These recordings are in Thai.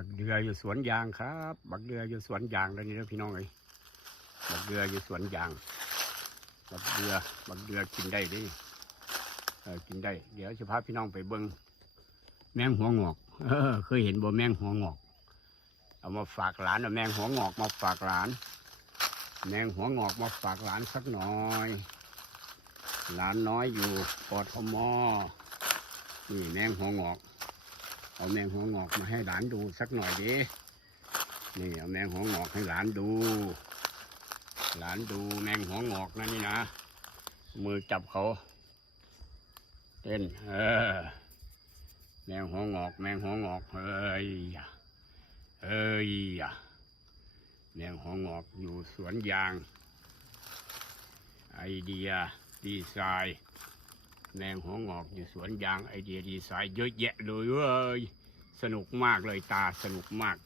บักเดืออยู่สวนยางครับ บักเดืออยู่สวนยางแล้วนี่นะพี่น้องเอ้ยบักเดืออยู่สวนยาง บักเดือบักเดือกินได้ดิเออกินได้ เดี๋ยวจะพาพี่น้องไปเบิ้งแมงหัวงอก เออ เคยเห็นบ่แมงหัวงอก เอามาฝากหลานเอาแมงหัวงอกมาฝากหลาน แมงหัวงอกมาฝากหลานสักหน่อย หลานน้อยอยู่กทมนี่แมงหัวงอก เอาแมงหัวงอกมาให้หลานดูสักหน่อยดินี่เอาแมงหัวงอกให้หลานดู หลานดูแมงหัวงอกนะนี่นะ มือจับเขาเต้นเออแมงหัวงอก แมงหัวงอกเอ้ยเอ้ยแมงหัวงอกอยู่สวนยาง ไอเดียดีไซน์ แมงหัวงอกอยู่สวนยางไอเดียดีไซน์เยอะแยะเลยเว้ยสนุกมากเลยตาสนุกมาก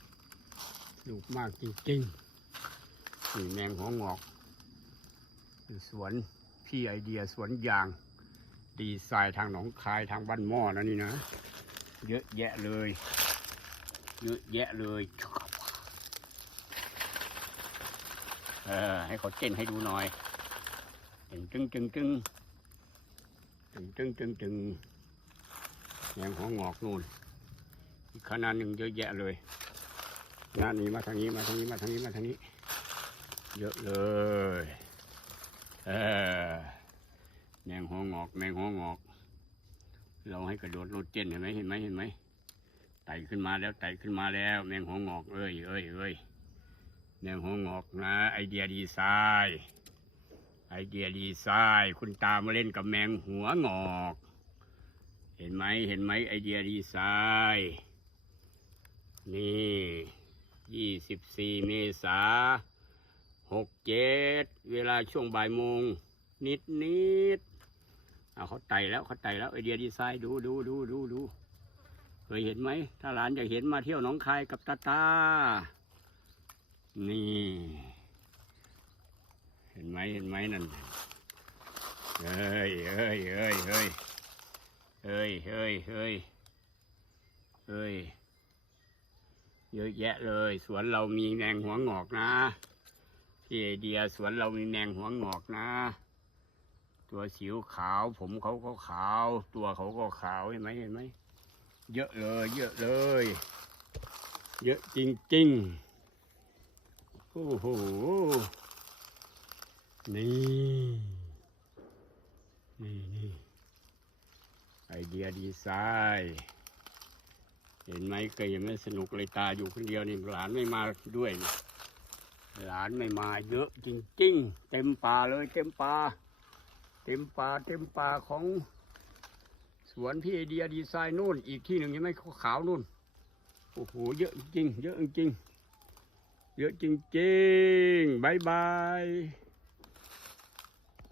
สนุกมากจริงๆนี่แมงหัวงอกอยู่สวนพี่ไอเดียสวนยาง ดีไซน์ทางหนองคายทางบ้านหม้อนะนี่นะ เยอะแยะเลย เยอะแยะเลยเออให้เขาเต้นให้ดูหน่อย ตึงตึงตึงตึง ตึงตึงตึงตึงแยงหัวงอกนู่นอีกขนาดหนึ่งเยอะแยะเลยงานนี้มาทางนี้มาทางนี้มาทางนี้มาทางนี้ เยอะเลยเออแมงหัวงอก แมงหัวงอก เราให้กระโดดรถเต้นเห็นไหมเห็นไหมเห็นไหมไต่ขึ้นมาแล้วไต่ขึ้นมาแล้ว แมงหัวงอกเอ้ยเอ้ยเอ้ยแมงหัวงอกนะ ไอเดียดีไซน์ ไอเดียดีไซน์คุณตามาเล่นกับแมงหัวงอก เห็นไหมเห็นไหมไอเดียดีไซน์นี่ยี่สิบสี่เมษาหกเจ็ดเวลาช่วงบ่ายโมงนิดนิดเอาเขาไต่แล้วเขาไต่แล้วไอเดียดีไซน์ดูดูดูดูดูเคยเห็นไหมถ้าหลานอยากเห็นมาเที่ยวหนองคายกับตาตานี่ เห็นไหมเห็นไหมนั่นเฮ้ยเฮ้ยเฮ้ยเฮ้ยเฮ้ยเฮ้ยเฮ้ยเฮ้ยเยอะแยะเลย สวนเรามีแมงหัวงอกนะพี่ไอเดียสวนเรามีแมงหัวงอกนะ ตัวสิวขาว ผมเขาก็ขาว ตัวเขาก็ขาวเห็นไหมเห็นไหมเยอะเลย เยอะเลย เยอะจริงๆโอ้โห นี่ นี่นี่ไอเดียดีไซน์เห็นไหมก็ยังไม่สนุกเลยตาอยู่คนเดียวนี่หลานไม่มาด้วย หลานไม่มาเยอะจริง ๆ เต็มป่าเลยเต็มป่าเต็มป่าเต็มป่าของสวนพี่ไอเดียดีไซน์นู่น อีกที่หนึ่งยังไม่ขาวนู่นโอ้โหเยอะจริง เยอะจริง เยอะจริงๆบายบาย